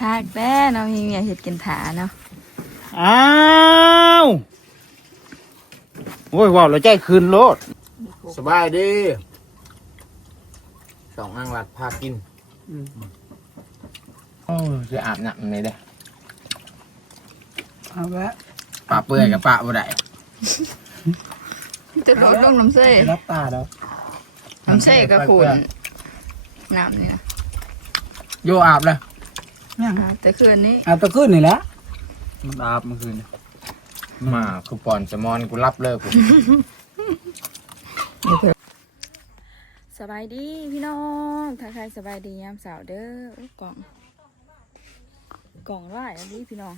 คากแด้เนาะมีเมียเห็ดกินถาเนาะอ้าวโอ้ยว่าวเราใจคืนโลดสบายดีสองอังหลัดพากินโอ้จะอาบน้ำเลยเด้อเอาละปะเปื่อยกับปะบ่ได้จะโดดลงน้ำเซ่รับตาแล้วน้ำเซ่กับขุนน้ำนี่นะโยอาบเลย ยังอ่าแต่คืนนี้เอาตะขึ้นนี่แหละมันอาบเมื่อคืนมาคือปอนสมอนกูรับเลิกกูสบายดีพี่น้องทักทายสบายดียามสาวเด้ออุ๊ยกล่อง กล่องไล่อันนี้พี่น้อง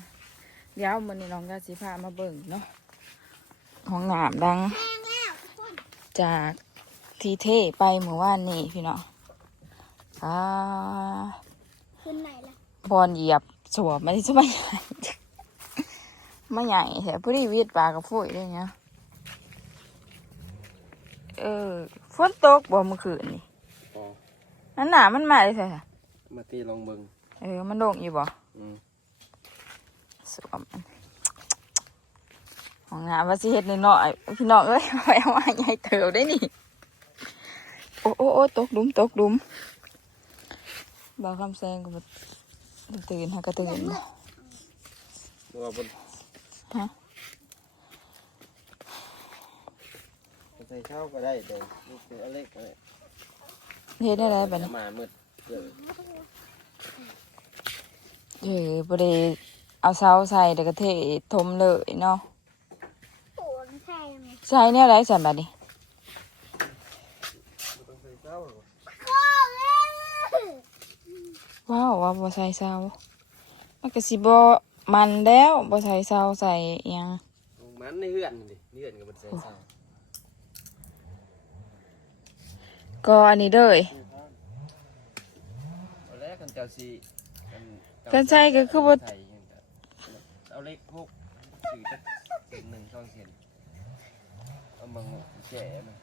เดี๋ยวมันนี้น้องก็สิพามาเบิ่งเนาะห้องน้ำดัง จากทีเทไปเมื่อวานนี้พี่น้องอ่า ขึ้นไหนล่ะ บอลเหยียบสวมไม่ได้จะไม่ใหญ่ไม่ใหญ่แถวผู้ดีวีดปลากระฟุยได้เนี้ยเออฝนตกบ่เมื่อคืนนี่นั่นหนามันมาเลยใช่ไหมมาตีลองเบิงเออ มันโด่งอยู่บ่อืมสวมมันของงานว่าสิเฮ็ดน้อยๆพี่น้องเอ้ยเอาไว้เอาไว้ใหญ่เติบได้นี่ โอ้โอ้โอ้ตกหลุมตกหลุมบ่าวคำแซงก็บ่ ตื่นฮะก็ตื่นตัวบนฮะใส่ข้าวก็ได้แต่ลูกเล็กก็ได้เฮ็ดได้ไรบัดนี้มามืดเกิดเออบ่ได้เอาเสาใส่แล้วก็เททมเลยเนาะโอ้ยใช่ไหมใส่แนวไรสั่นบัดนี้ ต้องใส่ข้าว โอ้ย ว้าวว่าบ่ใส่เสามันก็สิบ่มันแล้วบ่ใส่เสาใส่อิหยังมันในเฮือนดิเฮือนกับมันใส่ข้าวก็อันนี้เด้ยเอาแล้วกันเจ้าสีกันใส่ก็คือบ่เอาเล็กพวกสี่ตักเส้นหนึ่งสองเส้นเอาบังแก่มัน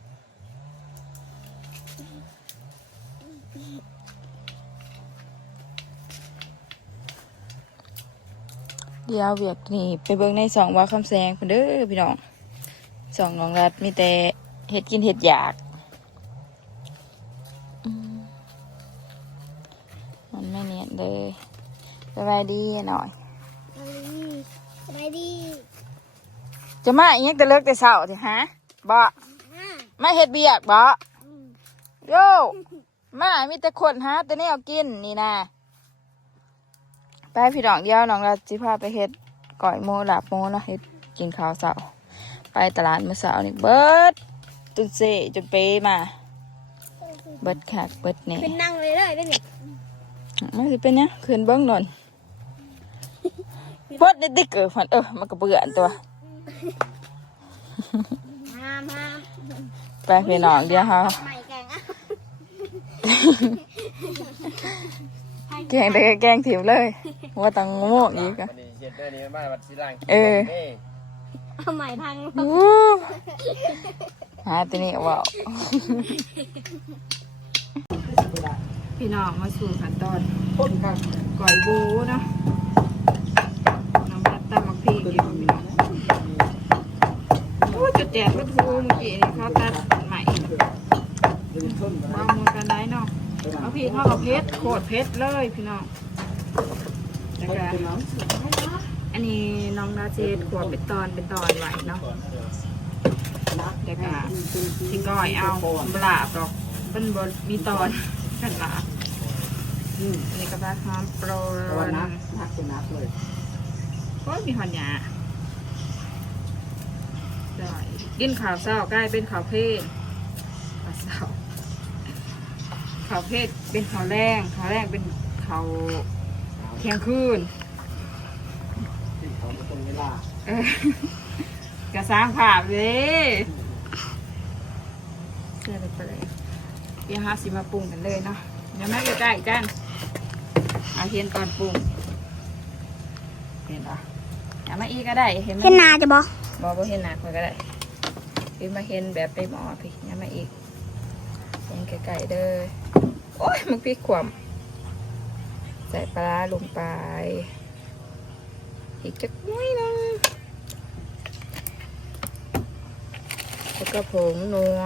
เดี๋ยวเวียกนี่ไปเบิ่งในสองว่าคำแซงเพิ่นเด้อพี่น้องสองน้องรัดมีแต่เฮ็ดกินเฮ็ดอยากอืมมันไม่เนียนเลยสบายดีหน่อยอะไรดี จะมาอีกแต่เลิกแต่เช้าสิฮะบ่อะมาเฮ็ดเบียกบ่อืมโยมามีแต่คนหาแต่แนวกินนี่นะ ไปพี่น้องเดียวน้องเราจิพาไปเฮ็ดก่อยโมหลับโมเนาะเฮ็ดกินข้าวเช้าไปตลาดเมื่อเช้านี่เบิดตุนเซจนเปมา เบิดคักเบิดแหน่ขึ้นนั่งเลยเลยได้เนี่ยมันสิเป็นหยังคืนเบิ้งนอนเบิดได้ติ๊กเออฝันเออมันก็เบื่ออันตัวห้ามห้ามไปพี่น้องเดียวเฮาใหม่ แกงอะแกงได้ก็แกงถิ่มเลยว่าตังโง่อีกอะ วันนี้เย็ดเด้อนี่มาวัดศิลางเออ เอาใหม่พังอู้หาตัวนี้ว่าวพี่น้องมาสู่ขั้นตอนพ่นกันก่อยบูเนาะน้ำพัดตำมักพริกอยู่พี่น้องโอ้ยจุดแดดก็ทูเมื่อกี้นี่เขาตัดใหม่วางมือกันได้เนาะเอาพี่เข้ากับเพชร โคตรเพชรเลยพี่น้องแล้วก็อันนี้น้องนาเจดขวบเป็นตอนเป็นตอนไหวเนาะแล้วก็สิก้อยเอาบลาบดอกเป็นบมีตอนกันลาบอันนี้ก็บ้าหอมโปรวันยนักนักเป็นนักเลยโอ้ยมีหอนหยาได้กินข่าวเศร้ากลายเป็นข่าวเพศข่าวเศร้า ข่าวเพศเป็นข่าวแรงข่าวแรงเป็นข่าวเที่ยงคืนที่เขาตรงเวลาเออกระสร้างภาพเลยเชื่อเลยไปเลยเดี๋ยวหาสิมาปรุงกันเลยเนาะเดี๋ยวแม่ใกล้ๆกันเอาเห็นก่อนปรุงเห็นปะอย่ามาอีกก็ได้ เห็นไหมขึ้นนาจะบอกบอกว่าเห็นหนักมันก็ได้พี่มาเห็นแบบไปหมอพี่อย่ามาอีกเห็นไกลๆเด้อ โอ้ยมันพี่ขวมใส่ปลาร้าลงไป อีกจักน้อยนึงแล้วก็ผงนัว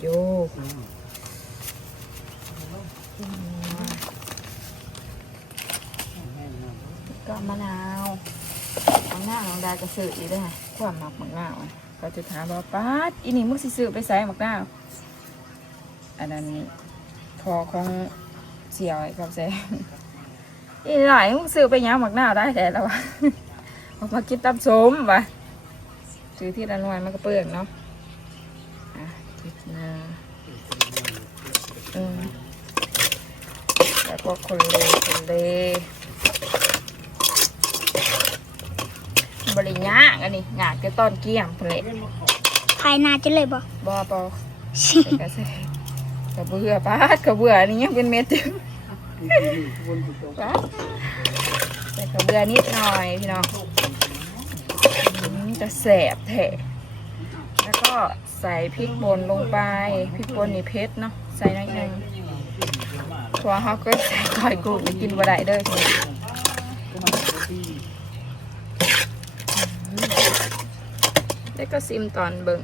โยกก็มะนาวมะนาวของดากระสืออีกด้วยค่ะความหมักมะนาวอะก็จะถามว่าป้าอีนี่มึงสิซื้อไปใส่มะนาวอันนั้น อของเสียวไอ้กับแซงอีหลายมึงซื้อไปหยังหมักหน้าวได้แต่แล้ววะออกมากินตำส้มวะซื้อที่ละหน่วยมันก็เปลืองเนาะอะจิบนาอืมแล้วก็คนเลคนเลบริญากอันนี้งากจะต้นเกี่ยมเพลภายนาจะเลยบ่บอปอใส่กระเซ กระเบื่อป้าดกระเบื่ออันนี้ยังเป็นเม็ดอยู่จ้ะใส่กระเบือนิดหน่อยพี่น้องอืมจะแสบแทะแล้วก็ใส่พริกป่นลงไปพริกป่นนี่เผ็ดเนาะใส่หน่อยหนึงเพราะว่าเขาก็ใส่ก้อยกรุบไปกินบ่ได้เด้อพี่น้องอืมแล้วก็ซิมตอนเบิ่ง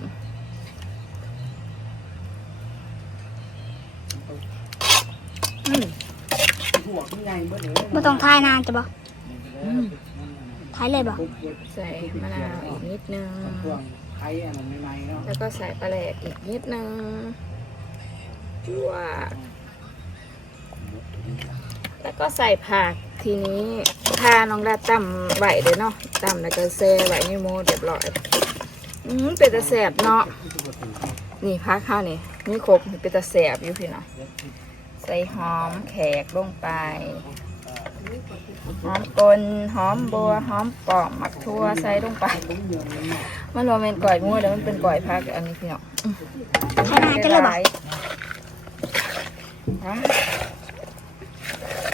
อืมหัวขึ้นใหญ่เบิดเลยบ่ต้องทายนานจะบ่ทายเลยบ่ปุ๊บเบิดใส่มะนาวอีกนิดนึงเครื่องไทยอันนั้นใหม่ๆเนาะแล้วก็ใส่ปลาแหลกอีกนิดนึงจั่วแล้วก็ใส่ผักทีนี้ทาน้องดาตั้มไหวเลยเนาะตั้มแล้วก็เซไหวในโมเรียบร้อยอืมเป็นตะแสบเนาะนี่พักข้าวนี่นี่ครบเป็นตะแสบอยู่พี่เนาะ ใส่หอมแขกลงไป หอมกลนหอมบัวหอมปอกหมักทั่วใส่ลงไป มันรวมเป็นก่อยมั่วแล้วมันเป็นก่อยพักอันนี้พี่น้องภายนาจะเลยบ่ฮะ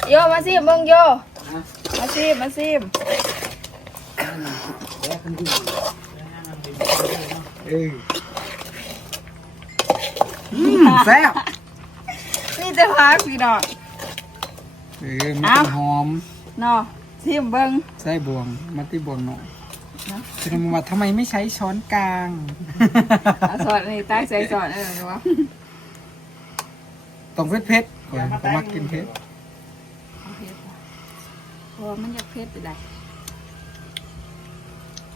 โยมาซิมเบิ่งโยมาซิมมาซิมเอออืมแซ่บ นี่แต่พักพี่น้องเออมีอ้าวหอมเนาะซิมเบิ่งใส่บวงมัดที่บวงหน่อยจะทำว่าทำไมไม่ใช้ช้อนกลางเอาสอดนี่ตั้งใส่สอดเออหรือว่าต้องเผ็ดเผ็ดๆก่อนผมมักกินเผ็ดเอาเผ็ดบ่เพราะว่ามันอยากเผ็ดไปได้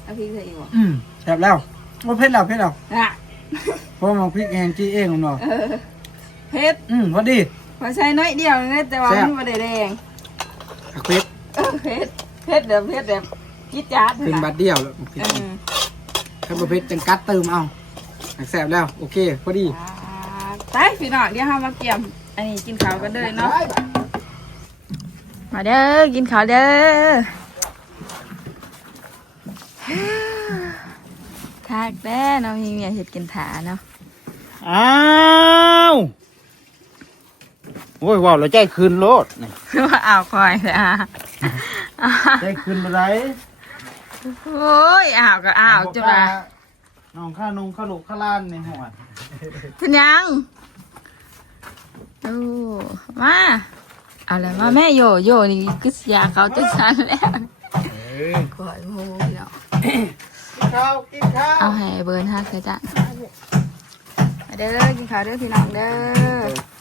เอาพริกใส่อีกบ่อืมแซ่บแล้วว่าเผ็ดแล้วเผ็ดแล้วน่ะเพราะว่ามันพริกแห้งจี้เองมันเนาะ เออเผ็ดอืมพอดี พอใช้น้อยเดียวนึงแต่ว่าแซ่บ มันบ่ได้แดงผักเผ็ดเออเผ็ดเผ็ดแบบเผ็ดแบบจิ๊ดจ๊าดเป็นนะบาดเดียวแล้วพริกเออถ้าบ่เผ็ดจังกัดเติมเอาแซ่บแล้ว โอเค พอดีไปพี่น้องเดี๋ยวเรามาเกี่ยม อันนี้กินข้าวกันเด้อเนาะ มาเด้อกินข้าวเด้อทากแด้เนาะมีเมียเห็ดกินถาเนาะอ้าว โอ้ยว้าวเราใจคืนโลดนี่ว่าอ้าวคอยเลยอะใจคืนอะไรโอ้ยอ้าวก็อ้าวจุฬาน้องข้านงข้าลูกข้าล้านในหัวเป็นยังโอ้มาเอาเลยมาแม่โยโยนี่ก็เสียเขาจะชันแล้วก่อยโมพี่น้องกินข้าวกินข้าวเอาให้เบิร์นฮักเลยจ้ะมาเด้อกินข้าวเด้อพี่น้องเด้อ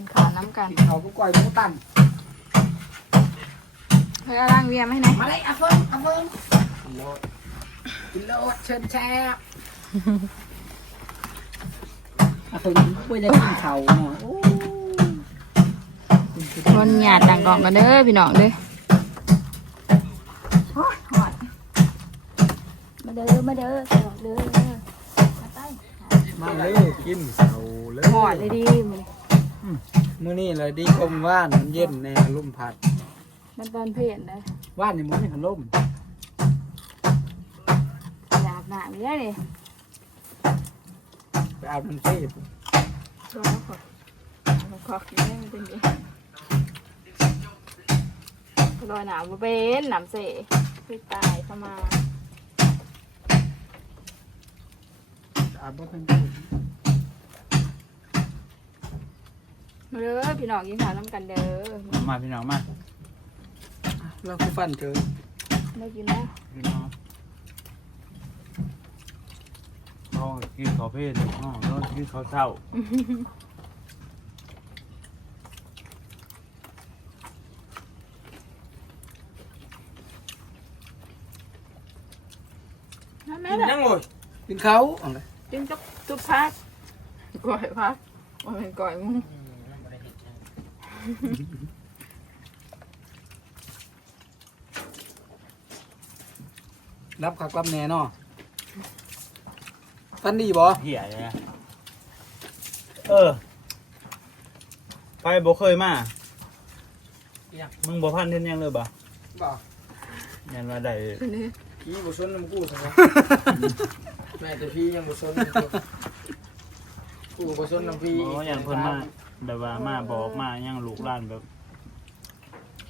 กินข้าวน้ำกันกินข้าวกูก่อยกูตันเฮ้ยเอาล่างเวียนไหมไหนมาเลยอะเพิ่มอะเพิ่มกินโลดกินโลดเชิญแช่อะเพิ่มกูจะกินข้าวเนาะโอ้คนหยาดต่างกล่องกันเด้อพี่น้องเด้อโอ้ยหอดมาเด้อมาเด้อพี่น้องเด้อมาใต้มาเลยกินข้าวเลยหอดเลยดิมัน มื้อนี้เลยดีกลมว่านมันเย็นแน่ลมพัดมันตอนเพลนเลยว่านนี่มันเป็นลมอยากหนาไม่ได้เลยไปอาบน้ำเซ่บรอแล้วก่อนเอามาคอกอยู่ให้มันเป็นดีรอยหนาวบ่เป็นหนามเสคือตายเข้ามาอาบบ่เป็น เด้อพี่น้องกินข้าวน้ำกันเด้อมาพี่น้องมาเราคือฟันเจอไม่กินแล้วพี่น้องเขากินข้าวเพลนอ๋อแล้วกินข้าวเช้าน้ำแม่กินละยังโอยกินเขาอะไรกินกับตุ๊บพักก่อยพักว่าเป็นก่อยมึง รับขักรับแน่เนาะฟันดีบ่เหี้ยเลยนะเออ ไปบ่เคยมา มึงบ่พันเท่นยังเลยบ่บ่ ยันว่าได้นี่พี่บ่สนน้ำกูใช่ไหมแม่แต่พี่ยังบ่สนน้ำกูกูบ่สนน้ำพี่บ่ยันเพิ่นมา แบบว่ามาบอกมายังลูกหลานแบบ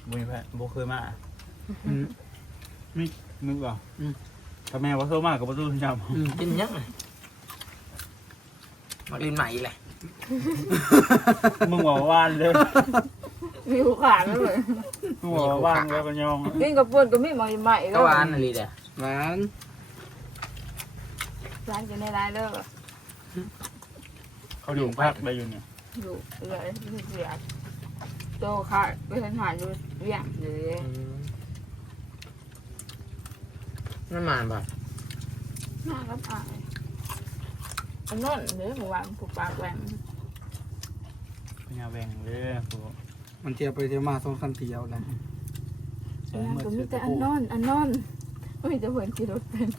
บ่มีแพบ่เคยมาอืมมีมึงบ่อืม ถ้าแม่ว่าโทรมาก็บ่รู้จำอืมกินยังอะมากินใหม่เลยมึงบอกว่าว่านเลยมีหูขาดแล้วเลยมึงบอกว่าว่านแล้วก็ยองกินกับปุ่นก็มีหมอยใหม่ก็หวานอะไรเด้อหวานร้านกินในร้านเด้อเขาอยู่พักได้อยู่เนี่ย อยู่เลยเสียโตค่ะไปทหารอยู่เวียงเลยน้ำมันบ่น่ารับอายอันนั่นเด้อหมู่บ้านผูกปากแหวงพญาแวงเลยพวกมันเที่ยวไปเที่ยวมาสองคันเที่ยวนะใช้แล้วมือก็มีถือแต่ตะอันปูนอนอันนอนไม่มีแต่เพิ่นขี่รถเป็น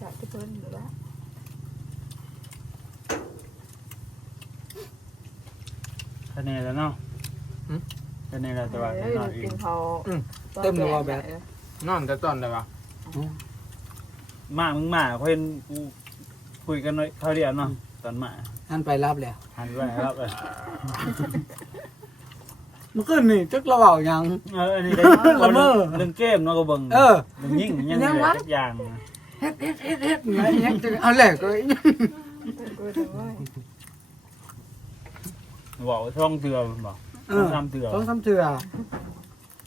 จะจะเพิ่นหรือว่า คะแนนแล้วเนาะคะแนนแล้วแต่ว่าเอ้แน่ยนอนอีกิกนเขาเต็มเลยว่าแบบนอนแต่ตอนได้ปะมามึงมาเพิ่นกูคุยกันหน่อยเขาเรียนเนาะตอนมาท่านไปรับแล้วหันไปรับเลยเมื่อคืนนี่จักเราเบาหยัง เอออันนี้ได้ละเมอ เรื่องเกมเนาะก็เบิ่งเออ เรื่องยิ่งยังยังเหลืวะอทุกอย่างเฮ็ดเฮ็ดเฮ็ดเฮ็ดไงยังจะเอาแหลกเลยกูจะว่า บอกว่าท่องเตือนบอกเอต้องอ ทำเตือนต้องทำเถื่อ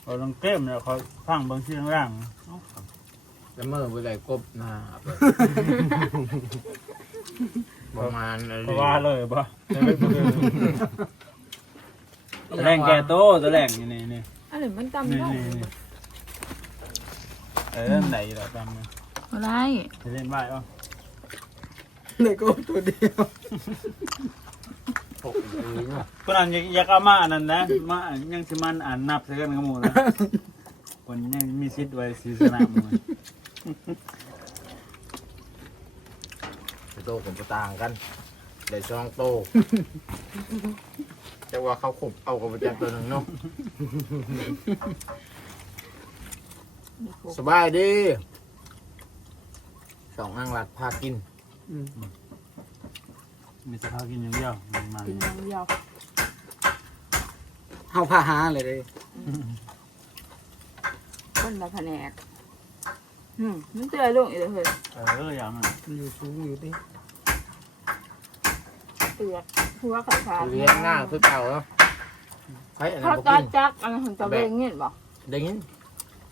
เอาเรื่องเกมเนี่ยเขาฟังเบางที่ล่างแล้วเมื่อไปได้กบหน้าประมาณอะไรๆเพราะว่าเลยปะแรงแกโตตัวแรงนี่นี่นี่อันนี้มันตำนี่ได้นี่นี่เออเรื่องไหนล่ะจำเนี่ยอะไรจะเล่นไหวป่ะเลยก็ตัวเดียว หกปีเนาะคนนั้นอยากเอามาอันนั้นนะมายังสิมันอ่านนับใส่กันกับหมูนะคนยังมีสิทธิ์ไว้สีสนามเลยโตกับต่างกันได้สองโตแต่ว่าเขาขบเอากับประจักตัวหนึ่งเนาะสบายดีสองอ่างหลักพากิน อืม มีสภาพกินอย่างเดียวมันมันกินอย่างเดียวเฮาพาหาเลยเลยคนละแผนกอืมมันเตือนลงอีกเลยเอออย่างนั้นมันอยู่สูงอยู่ดิเตือนหัวขาขาดเลี้ยงง่าคือเก่าเนาะใช้อันนั้เขานบ่ตากินจักอันนั้นตะเบงเงี้ยบอกได้ยิน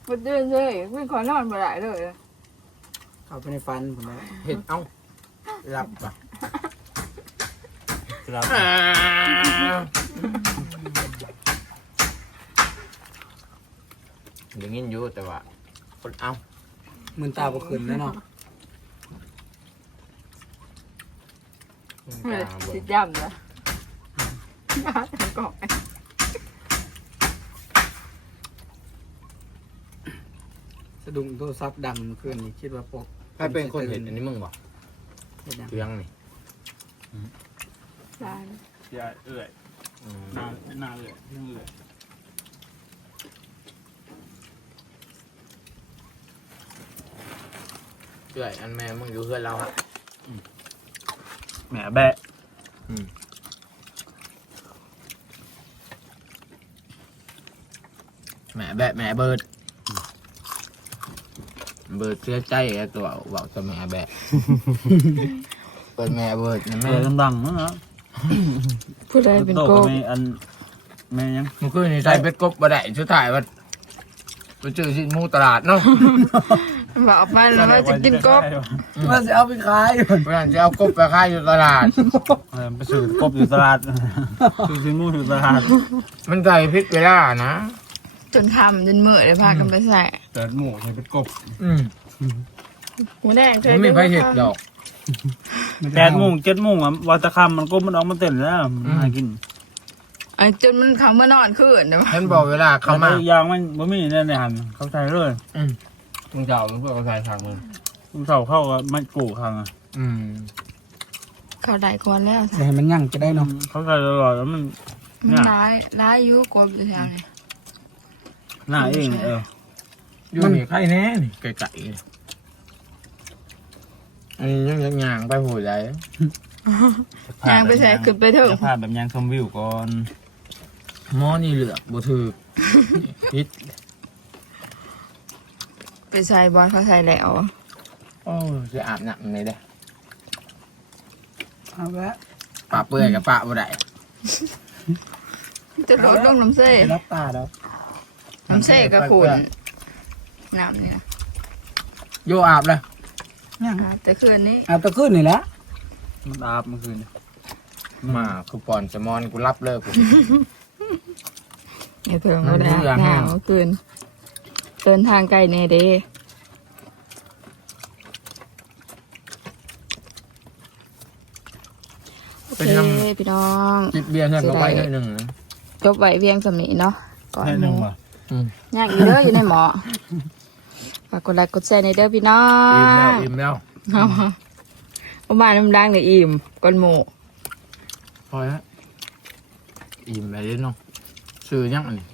มันเตือนเลยไม่ขอนอนมาได้เลย เข้าไปในฟันผมแล้วเห็ดเอ้าหลับปะ ครับได้ยินอยู่แต่ว่าคนเอ้ามือนตาบ่ขึ้นแล้วเนาะมันกล้าเบิ่สิงจำนะมาถึงก่อนสะดุ้งโทรศัพท์ดังเมื่อคืนนี่คิดว่าปกใครเป็นคนเห็นอันนี้มึงบอกเฮ็ดหยังเลี้ยงนี่ ร้านอย่าเอื่อยอืมหน้าหน้าเอื่อยเรื่องเอื่อยเชื่ออันแม่มึงอยู่เพื่อนเราอะแหมแบะแม่แบะแม่เบิด เบิดเสียใจไอ้ตัวบอกจะแม่แบะ เปิดแม่เบิดนะแม่แม่ดังๆมั้งเหรอ ผู้ใดเป็นโตโกก็บไม่อันแม่ยังเมื่อคืนนี่ใส่เป็ดกบบ่ได้สุดท้ายว่าไปเจอสิหมูตลาดเนาะบอกออกมาแล้วว่าจะกินกบว่าจะเอาไปขายเพราะฉะนั้นจะเอากบไปขายอยู่ตลาดเออไปซื้อกบอยู่ตลาดซื้อซิมูอยู่ตลาด มันใส่พริกเวลานะจนคำจนเมื่อยเลยพากันไปใส่เกิดหมูใช่เป็นกบอืมหมูแดงเคยมันไม่ไปเห็ดดอก แปดโมงเจ็ดโมงอะวันตะคำมันกบมันออกมาเต้นแล้วหากินไอ้จนมันเขาเมื่อนอนขึ้นเดี๋ยวฉันบอกเวลาเขามาแต่ยางมันบ่มีแน่ในหันเขาใส่เลยตรงเจ้ามันเพื่อเขาใส่ทางมือลุงเสาเข้าก็ไม่กู่ครั้งอะอืมเขาได้ก่อนแล้วจะให้มันยั่งจะได้เนาะเขาใส่ตลอดแล้วมัน มันร้ายร้ายอยู่กบอยู่แถวนี้หน้าเองเอออยู่นี่ใครแน่นี่ไก่ๆ อันนี้ยังยังย่างไปหูใจยางไปใส่ขึ้นไปเถอะจะพาแบบยางชมวิวก่อนหม้อนี่เหลือกบ่ถือพิษไปใส่บอลเขาใส่แล้วโอ้จะอาบน้ำในเด้อเอาละปะเปื่อยกับปะบ่ได้จะโดดลงน้ำเซ่ไปรับตาแล้วน้ำเซ่กับขุนน้ำนี่นะโยอาบเลย ยั่งอ่าแต่คืนนี้เอาตะขึ้นนี่แหละมันอาบเมื่อคืนมาคือปอนสมอนกูรับเลิกกู อย่าเถิงก็ได้มันอยู่อย่างหแห้นางวคืนเดินทางไกลเนเดโอเคพี่น้อง จิบเบียร์เพื่อนก็ไว้หน่อยหนึ่งนะจบไว้เวียงสำนีเนาะก่อนแค่หหนึ่มูงว่ะย่างอีเด้ออยู่ในหมอ ฝากกดไลค์กดแชร์ในเด้อพี่น้ออิ่มแล้วงอิ่มแล้วเอาประมาณน้ำดังเนี่ยอิ่มก่อนหมูพอแล้วอิ่มไปเลยเนาะซื้อยังอันนี้